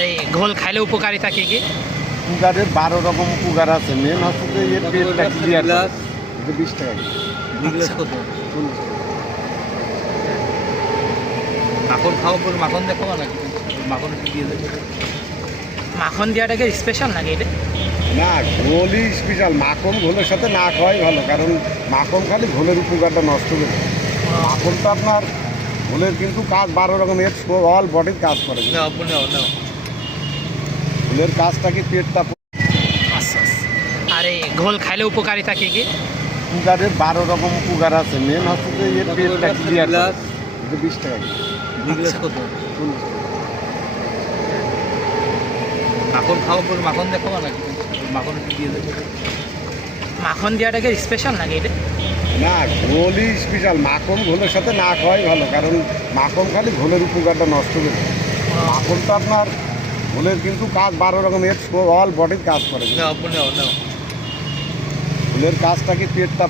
আর এই ঘোল খাইলে উপকারিতা কি কি? উপকারের 12 রকম উপকার আছে। মেন হচ্ছে যে এর পেটটা ক্লিয়ার করে। এটা 20 টাকা করে। আচ্ছা। কত? 40 টাকা। মাখন খাওয়া পরে মাখন দেখাবো নাকি? মাখন একটু দিয়ে দেবে। মাখন দেওয়াটাকে স্পেশাল নাকি এটা? না, ঘোলই স্পেশাল। মাখন ঘোলের সাথে না খাওয়াই ভালো, কারণ মাখন খালি ঘোলের উপকারটা নষ্ট করে দেয়। মাখনটা আপনার ঘোলের কিন্তু কাজ 12 রকম, এর অল বডির কাজ করে। নাও আপু, নাও নাও। ঘোলের কাজটা কি পেটটা আচ্ছা আচ্ছা। আর এই ঘোল খাইলে উপকারিতা কি কি? উপকারের 12 রকম উপকার আছে। মেন হচ্ছে যে এর পেটটা ক্লিয়ার করে। এটা 20 টাকা করে। গ্লাস কত? 40 টাকা। মাখন খাওয়া পরে মাখন দেখাবো নাকি? মাখন একটু দিয়ে দেবে। মাখন দেওয়াটাকে স্পেশাল নাকি এটা? না, ঘোলই স্পেশাল। মাখন ঘোলের সাথে না খাওয়াই ভালো, কারণ মাখন খালি ঘোলের উপকারটা নষ্ট করে দেয়। মাখনটা আপনার ঘোলের কিন্তু কাজ 12 রকম, এর অল বডির কাজ করে। নাও আপু, নাও নাও। ঘোলের কাজটা কি পেটটা